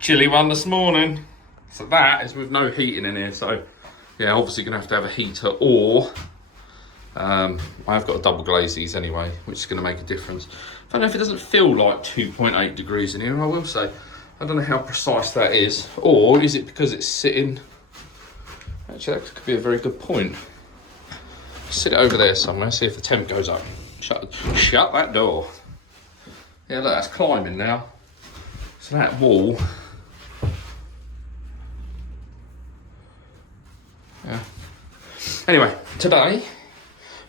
chilly one this morning. So that is with no heating in here. So yeah, obviously gonna have to have a heater, or I've got a double glaze these anyway, which is gonna make a difference. I don't know if it doesn't feel like 2.8 degrees in here, I will say. I don't know how precise that is, or is it because it's sitting? Actually, that could be a very good point. Sit it over there somewhere, see if the temp goes up. Shut that door. Yeah, look, that's climbing now. So that wall. Yeah. Anyway, today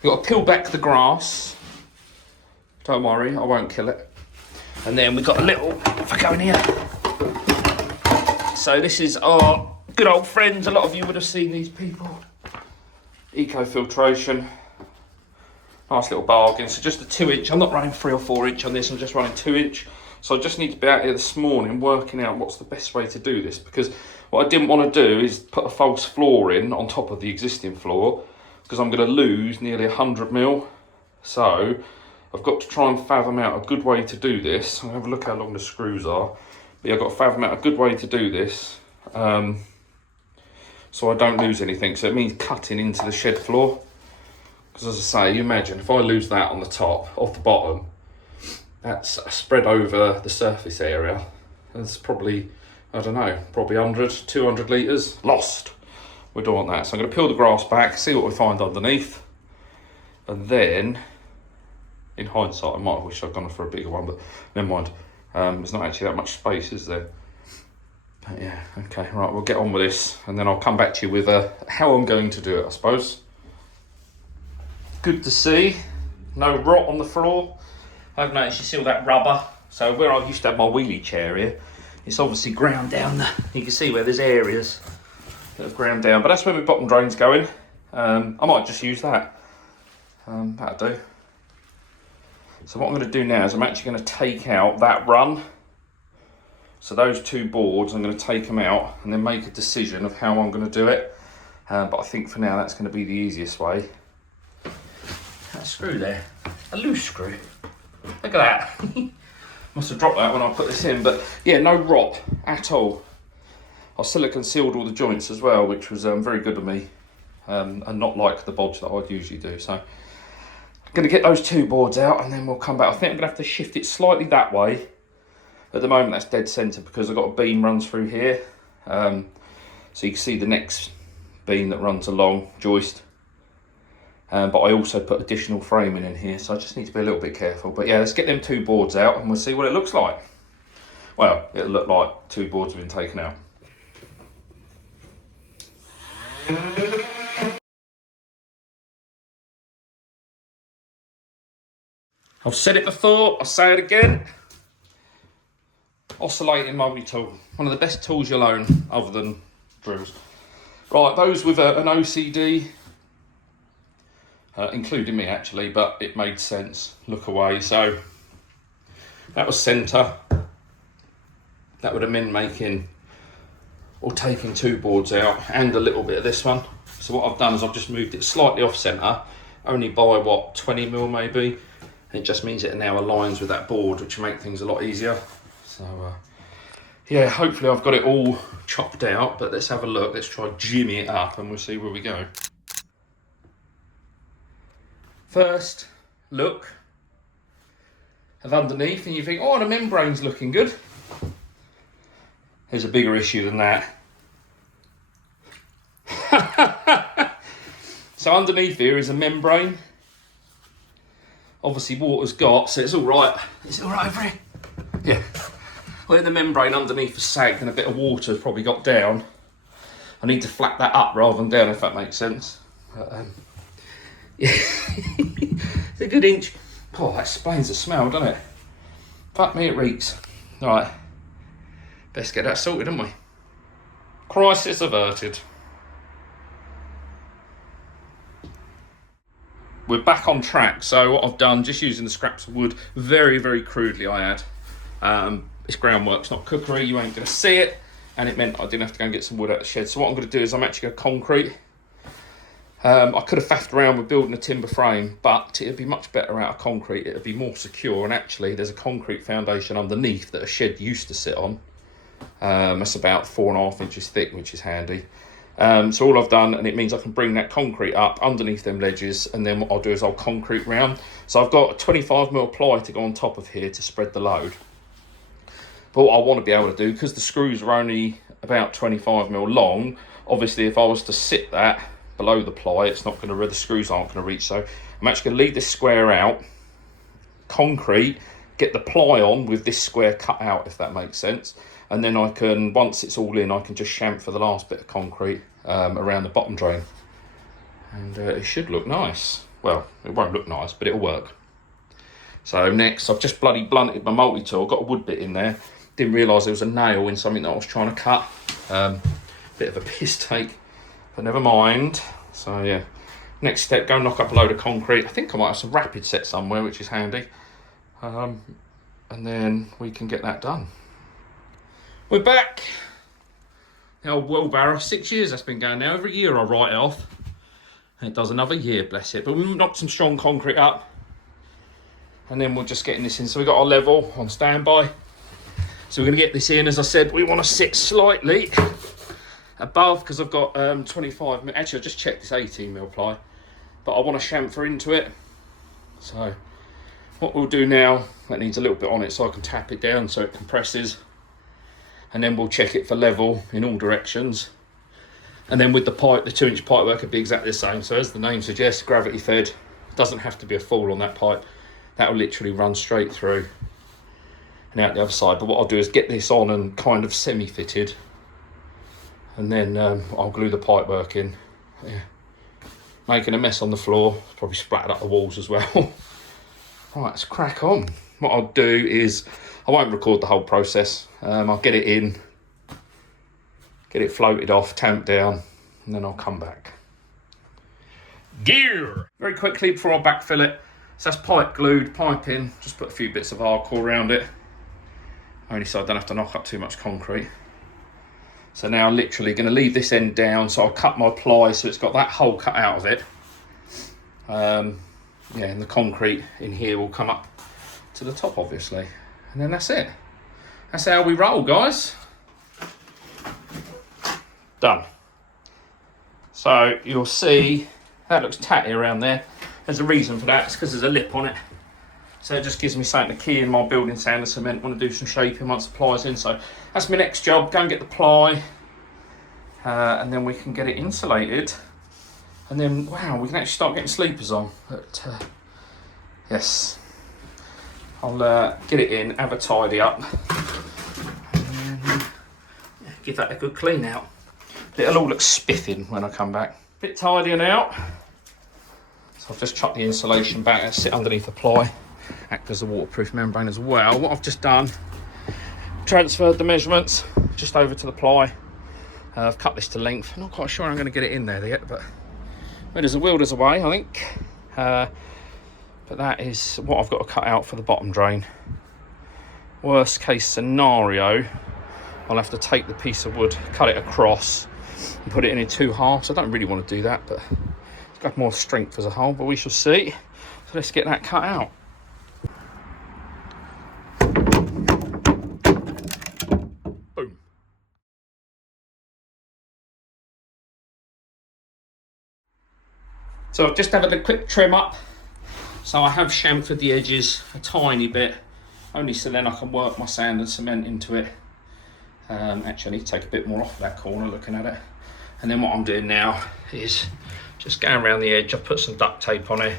we've got to peel back the grass. Don't worry, I won't kill it. And then we've got a little, if I go in here. So this is our good old friends. A lot of you would have seen these people. Eco-filtration. Nice little bargain. So just a 2-inch. I'm not running 3 or 4 inch on this. I'm just running 2-inch. So I just need to be out here this morning working out what's the best way to do this. Because what I didn't want to do is put a false floor in on top of the existing floor, because I'm going to lose nearly 100 mil. So I've got to try and fathom out a good way to do this. I'm going to have a look how long the screws are. But yeah, I've got to fathom out a good way to do this. So I don't lose anything. So it means cutting into the shed floor. Because as I say, you imagine if I lose that on the top, off the bottom, that's spread over the surface area. That's probably, I don't know, probably 100, 200 litres lost. We don't want that. So I'm going to peel the grass back, see what we find underneath. And then, in hindsight, I might have wished I'd gone for a bigger one, but never mind. There's not actually that much space, is there? But yeah, okay, right, we'll get on with this. And then I'll come back to you with how I'm going to do it, I suppose. Good to see. No rot on the floor. I've noticed you see all that rubber. So where I used to have my wheelie chair here, it's obviously ground down there. You can see where there's areas that have ground down, but that's where my bottom drain's going. I might just use that. That'll do. So what I'm going to do now is I'm actually going to take out that run. So those 2 boards, I'm going to take them out and then make a decision of how I'm going to do it. But I think for now that's going to be the easiest way. That screw there, a loose screw. Look at that. Must have dropped that when I put this in, but yeah, no rot at all. I silicone sealed all the joints as well, which was very good of me, and not like the bodge that I'd usually do. So I'm going to get those 2 boards out and then we'll come back. I think I'm going to have to shift it slightly that way. At the moment that's dead centre because I've got a beam runs through here. So you can see the next beam that runs along, joist. But I also put additional framing in here, so I just need to be a little bit careful. But yeah, let's get them 2 boards out and we'll see what it looks like. Well, it'll look like 2 boards have been taken out. I've said it before, I'll say it again. Oscillating multi-tool, one of the best tools you'll own other than drills. Right, those with an OCD, including me actually, but it made sense. Look away. So that was centre. That would have been making or taking 2 boards out and a little bit of this one. So what I've done is I've just moved it slightly off centre, only by what, 20 mil maybe. And it just means it now aligns with that board, which will make things a lot easier. So yeah, hopefully I've got it all chopped out, but let's have a look. Let's try jimmy it up and we'll see where we go. First look of underneath and you think, oh, the membrane's looking good. There's a bigger issue than that. So underneath here is a membrane. Obviously water's got, so it's all right. Is it all right over here? Yeah. Where the membrane underneath is sagged and a bit of water's probably got down, I need to flat that up rather than down, if that makes sense. But, yeah. It's a good inch. Oh, that explains the smell, doesn't it? Fuck me, it reeks. All right. Best get that sorted, don't we? Crisis averted. We're back on track. So what I've done, just using the scraps of wood, very, very crudely I had. It's groundwork, it's not cookery, you ain't going to see it. And it meant I didn't have to go and get some wood out of the shed. So what I'm going to do is I'm actually going to concrete. I could have faffed around with building a timber frame, but it'd be much better out of concrete. It'd be more secure. And actually, there's a concrete foundation underneath that a shed used to sit on. That's about 4.5 inches thick, which is handy. So all I've done, and it means I can bring that concrete up underneath them ledges, and then what I'll do is I'll concrete round. So I've got a 25mm ply to go on top of here to spread the load. But what I want to be able to do, because the screws are only about 25mm long, obviously if I was to sit that below the ply, it's not going to, the screws aren't going to reach. So I'm actually going to leave this square out, concrete, get the ply on with this square cut out, if that makes sense. And then I can, once it's all in, I can just chamfer the last bit of concrete around the bottom drain. And it should look nice. Well, it won't look nice, but it'll work. So next, I've just bloody blunted my multi-tool, got a wood bit in there. Didn't realise there was a nail in something that I was trying to cut. Bit of a piss take, but never mind. So yeah, next step, go knock up a load of concrete. I think I might have some rapid set somewhere, which is handy. And then we can get that done. We're back. The old wheelbarrow, 6 years that's been going now. Every year I write it off. And it does another year, bless it. But we knocked some strong concrete up. And then we're just getting this in. So we've got our level on standby. So we're going to get this in. As I said, we want to sit slightly above, because I've got 25. Actually, I just checked this 18mm ply. But I want to chamfer into it. So what we'll do now, that needs a little bit on it so I can tap it down so it compresses. And then we'll check it for level in all directions. And then with the pipe, the 2-inch pipe work would be exactly the same. So as the name suggests, gravity fed. Doesn't have to be a fall on that pipe. That will literally run straight through and out the other side. But what I'll do is get this on and kind of semi-fitted. And then I'll glue the pipe work in. Yeah. Making a mess on the floor. Probably splattered up the walls as well. Right, let's crack on. What I'll do is, I won't record the whole process. I'll get it in, get it floated off, tamped down, and then I'll come back. Gear! Very quickly before I backfill it. So that's pipe glued, pipe in, just put a few bits of hardcore around it. Only so I don't have to knock up too much concrete. So now I'm literally going to leave this end down, so I'll cut my ply so it's got that hole cut out of it. Yeah, and the concrete in here will come up to the top, obviously. And then that's it. That's how we roll, guys. Done. So you'll see that looks tatty around there. There's a reason for that. It's because there's a lip on it. So it just gives me something to key in my building sand and cement. Want to do some shaping once the ply's in. So that's my next job. Go and get the ply. And then we can get it insulated. And then, wow, we can actually start getting sleepers on. But, yes. I'll get it in, have a tidy up. And then, give that a good clean out. It'll all look spiffing when I come back. Bit tidying out. So I've just chucked the insulation back and sit underneath the ply. Act as a waterproof membrane as well. What I've just done, transferred the measurements just over to the ply. I've cut this to length. I'm not quite sure I'm going to get it in there yet, but when there's a will, there's a way, I think. But that is what I've got to cut out for the bottom drain. Worst case scenario, I'll have to take the piece of wood, cut it across, and put it in 2 halves. I don't really want to do that, but it's got more strength as a whole, but we shall see. So let's get that cut out. Boom. So I've just had a quick trim up. So I have chamfered the edges a tiny bit, only so then I can work my sand and cement into it. Actually, I need to take a bit more off that corner looking at it. And then what I'm doing now is just going around the edge. I've put some duct tape on it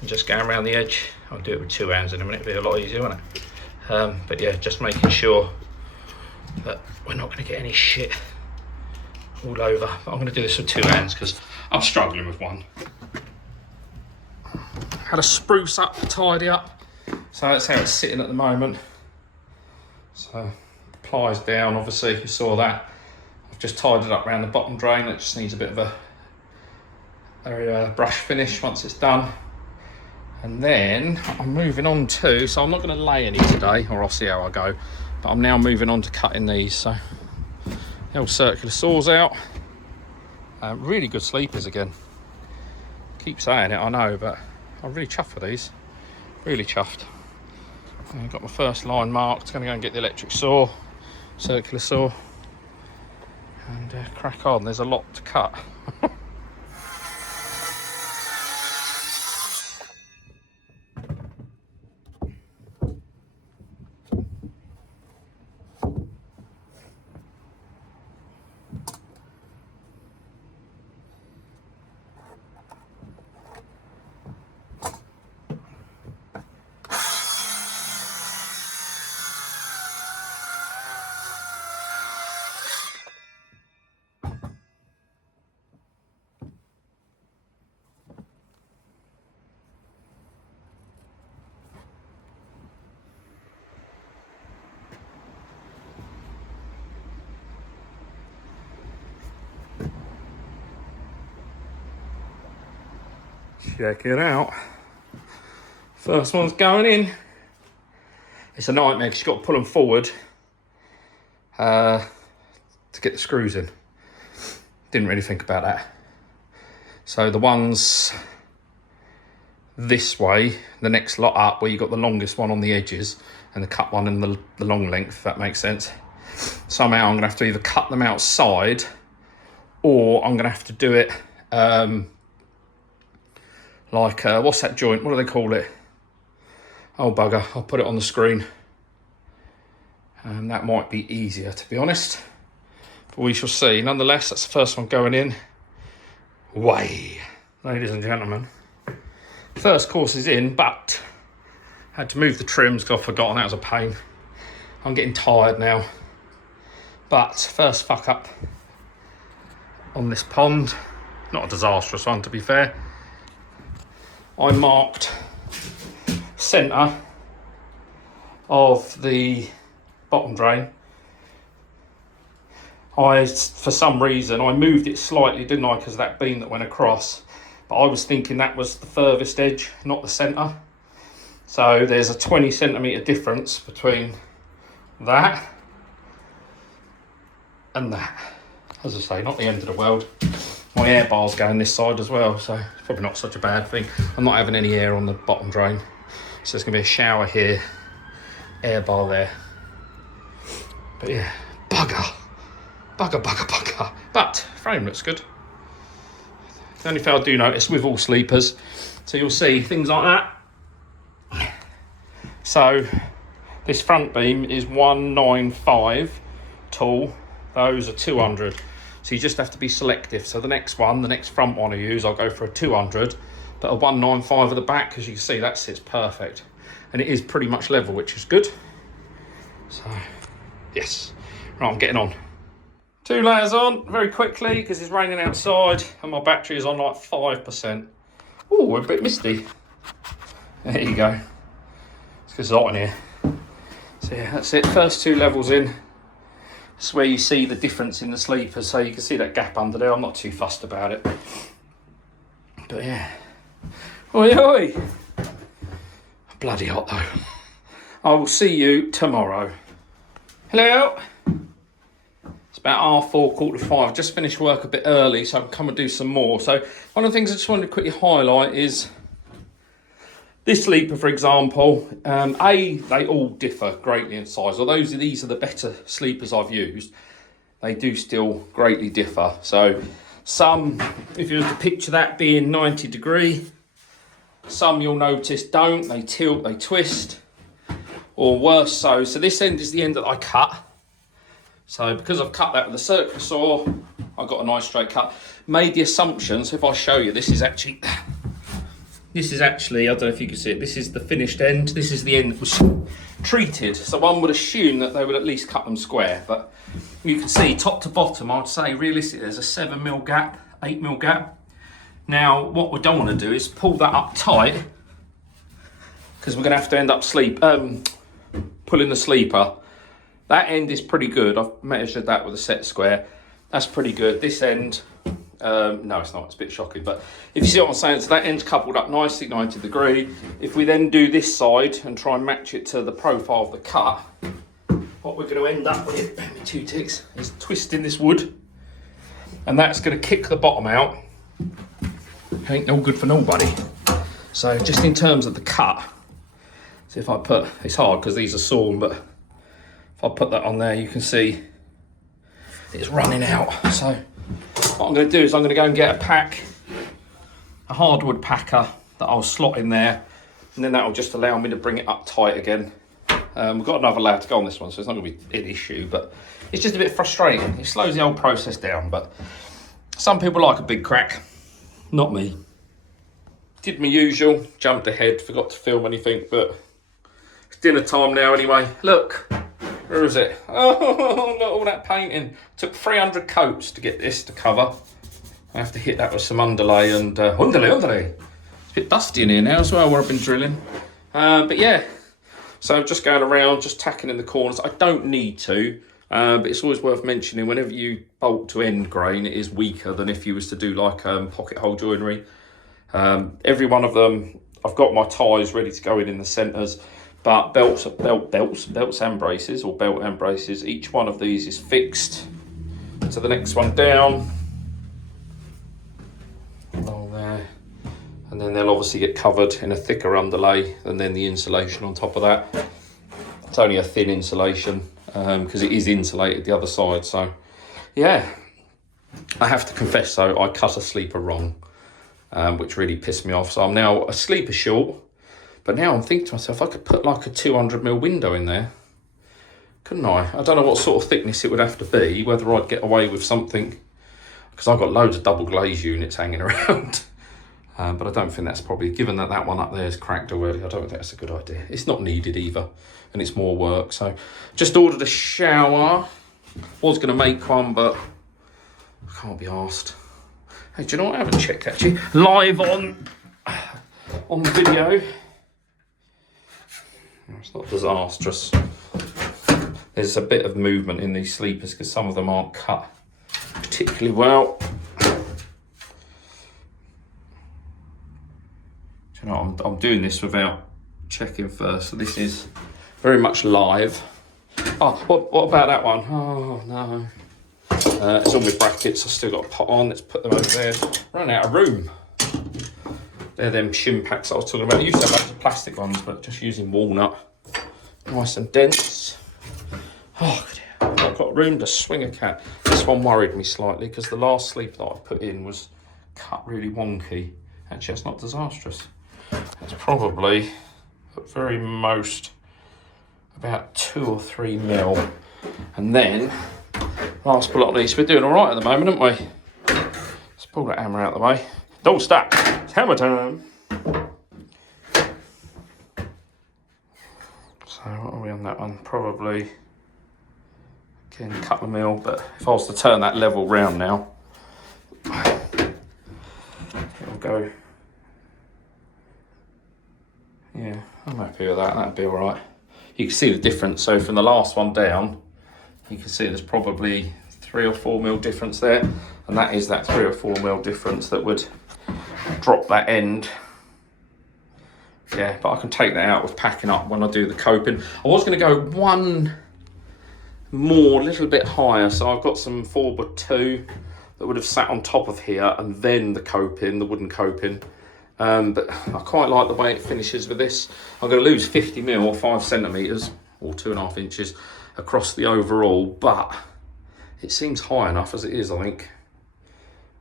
and just going around the edge. I'll do it with 2 hands in a minute, it'll be a lot easier, won't it? But yeah, just making sure that we're not going to get any shit all over. But I'm going to do this with 2 hands because I'm struggling with one. Had a spruce up, tidy up. So that's how it's sitting at the moment. So plies down, obviously you saw that. I've just tidied it up around the bottom drain. It just needs a bit of a brush finish once it's done. And then I'm moving on to, so I'm not going to lay any today, or I'll see how I go. But I'm now moving on to cutting these. So the old circular saw's out. Really good sleepers again. Keep saying it, I know, but I'm really chuffed with these. Really chuffed. I've got my first line marked. Going to go and get the electric saw. circular saw, and crack on. There's a lot to cut. Check it out. First one's going in. It's a nightmare because you've got to pull them forward to get the screws in. Didn't really think about that. So the ones this way, the next lot up, where you've got the longest one on the edges and the cut one in the long length, if that makes sense. Somehow I'm going to have to either cut them outside or I'm going to have to do it like, what's that joint? What do they call it? Oh, bugger. I'll put it on the screen. That might be easier, to be honest. But we shall see. Nonetheless, that's the first one going in. Way. Ladies and gentlemen. First course is in, but had to move the trims because I've forgotten. That was a pain. I'm getting tired now. But first fuck up on this pond. Not a disastrous one, to be fair. I marked centre of the bottom drain. For some reason, I moved it slightly, didn't I, because of that beam that went across. But I was thinking that was the furthest edge, not the centre. So there's a 20 centimetre difference between that and that. As I say, not the end of the world. My air bar's going this side as well, so it's probably not such a bad thing. I'm not having any air on the bottom drain. So there's going to be a shower here, air bar there. But yeah, bugger. But frame looks good. The only thing I do notice with all sleepers, so you'll see things like that. So this front beam is 195 tall. Those are 200. So you just have to be selective. So the next front one I use, I'll go for a 200, but a 195 at the back, because you can see that sits perfect. And it is pretty much level, which is good. So, yes. Right, I'm getting on. 2 layers on, very quickly, because it's raining outside, and my battery is on like 5%. Oh, we're a bit misty. There you go. It's because it's hot in here. So yeah, that's it. First 2 levels in. It's where you see the difference in the sleepers, so you can see that gap under there. I'm not too fussed about it. But yeah. Oi, oi. Bloody hot though. I will see you tomorrow. Hello. It's about 4:30, 4:45. I just finished work a bit early, so I can come and do some more. So one of the things I just wanted to quickly highlight is this sleeper, for example. They all differ greatly in size. Although these are the better sleepers I've used, they do still greatly differ. So some, if you were to picture that being 90 degree, some you'll notice don't. They tilt, they twist, or worse so. So this end is the end that I cut. So because I've cut that with a circular saw, I've got a nice straight cut. Made the assumption, so if I show you, this is actually, I don't know if you can see it, this is the finished end. This is the end that was treated. So one would assume that they would at least cut them square, but you can see top to bottom, I'd say realistically there's a 7mm gap, 8mm gap. Now, what we don't want to do is pull that up tight, because we're going to have to end up pulling the sleeper. That end is pretty good. I've measured that with a set square. That's pretty good. This end, no, it's not. It's a bit shocking. But if you see what I'm saying, so that end's coupled up nicely, 90 degree. If we then do this side and try and match it to the profile of the cut, what we're going to end up with, bear me 2 ticks, is twisting this wood. And that's going to kick the bottom out. Ain't no good for nobody. So just in terms of the cut, so if I put, it's hard because these are sawn, but if if I put that on there, you can see it's running out. So what I'm going to do is I'm going to go and get a hardwood packer that I'll slot in there, and then that'll just allow me to bring it up tight again. We've got another layer to go on this one, so it's not going to be an issue, but it's just a bit frustrating. It slows the whole process down, but some people like a big crack, not me. Did my usual, jumped ahead, forgot to film anything, but it's dinner time now anyway. Look, where is it? Oh, look, all that painting. Took 300 coats to get this to cover. I have to hit that with some underlay and underlay. It's a bit dusty in here now as well where I've been drilling. But yeah, so just going around, just tacking in the corners. I don't need to, but it's always worth mentioning whenever you bolt to end grain, it is weaker than if you was to do like pocket hole joinery. Every one of them, I've got my ties ready to go in the centres, but belts and braces, or belt and braces, each one of these is fixed to the next one down. Along there. And then they'll obviously get covered in a thicker underlay, and then the insulation on top of that. It's only a thin insulation because it is insulated the other side. So yeah, I have to confess though, I cut a sleeper wrong, which really pissed me off. So I'm now a sleeper short, but now I'm thinking to myself, I could put like a 200mm window in there, couldn't I? I don't know what sort of thickness it would have to be, whether I'd get away with something, because I've got loads of double glaze units hanging around. But I don't think that's probably, given that that one up there is cracked already, I don't think that's a good idea. It's not needed either, and it's more work. So just ordered a shower. Was going to make one, but I can't be arsed. Hey, do you know what? I haven't checked actually. Live on the video. It's not disastrous. There's a bit of movement in these sleepers because some of them aren't cut particularly well. You know, I'm doing this without checking first, so this is very much live. Oh, what about that one? Oh no, it's all with brackets. I've still got to put on. Let's put them over there. Run out of room. They're them shim packs I was talking about. I used to have loads of plastic ones, but just using walnut. Nice and dense. Oh dear, I've got room to swing a cat. This one worried me slightly because the last sleep that I put in was cut really wonky. Actually, it's not disastrous. It's probably at very most about 2 or 3 mil. And then last but not least, we're doing all right at the moment, aren't we? Let's pull that hammer out of the way. Don't stop. It's hammer time. So what are we on that one? Probably again a couple of mil, but if I was to turn that level round now, it'll go. Yeah, I'm happy with that. That'd be all right. You can see the difference. So from the last one down, you can see there's probably 3 or 4 mil difference there, and that is that 3 or 4 mil difference that would drop that end. Yeah, but I can take that out with packing up when I do the coping. I was going to go one more, a little bit higher, so I've got some 4x2 that would have sat on top of here, and then the coping, the wooden coping. But I quite like the way it finishes with this. I'm going to lose 50mm or 5 centimetres or 2.5 inches across the overall, but it seems high enough as it is, I think.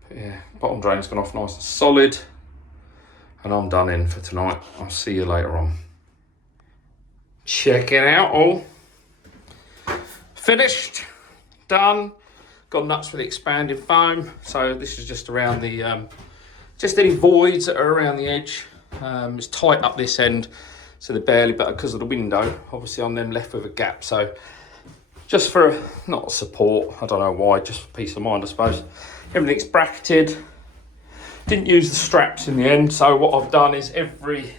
But yeah, bottom drain's gone off nice and solid, and I'm done in for tonight. I'll see you later on. Check it out all. Finished, done. Gone nuts with the expanded foam. So this is just around the just any voids that are around the edge. It's tight up this end, so they're barely, but because of the window, obviously I'm then left with a gap. So just for, not a support, I don't know why, just for peace of mind, I suppose. Everything's bracketed. Didn't use the straps in the end, so what I've done is every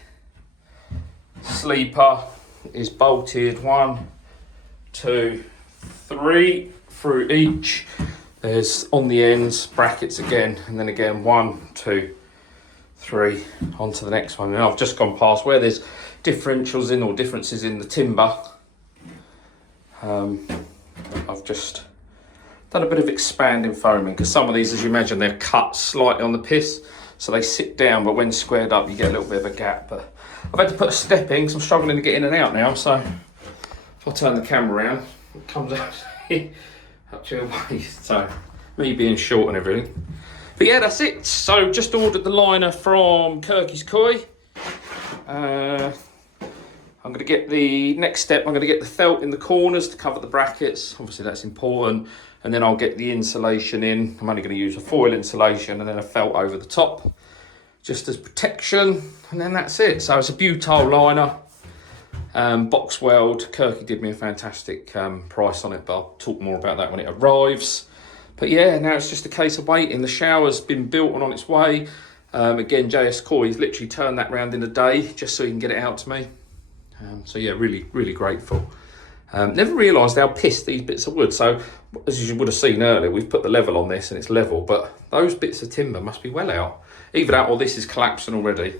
sleeper is bolted 1, 2, 3 through each. There's on the ends brackets again, and then again 1, 2, 3 onto the next one. And I've just gone past where there's differentials in or differences in the timber. I've just done a bit of expanding foaming, because some of these, as you imagine, they're cut slightly on the piss, so they sit down, but when squared up you get a little bit of a gap. But I've had to put a step in because I'm struggling to get in and out now, so if I turn the camera around, it comes out up to your waist. So me being short and everything. But yeah, that's it. So just ordered the liner from Kirky's Koi. I'm going to get the next step. I'm going to get the felt in the corners to cover the brackets. Obviously that's important. And then I'll get the insulation in. I'm only going to use a foil insulation and then a felt over the top, just as protection. And then that's it. So it's a butyl liner, box weld. Kirky did me a fantastic price on it, but I'll talk more about that when it arrives. But yeah, now it's just a case of waiting. The shower's been built and on its way. Again, JS Coy's literally turned that round in a day just so he can get it out to me. So yeah, really, really grateful. Never realised how pissed these bits of wood. So as you would have seen earlier, we've put the level on this and it's level, but those bits of timber must be well out. Either that or this is collapsing already.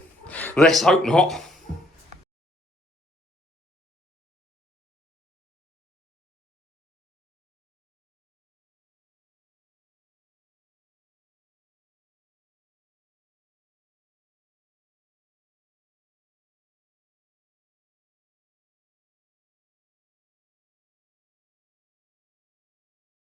Let's hope not.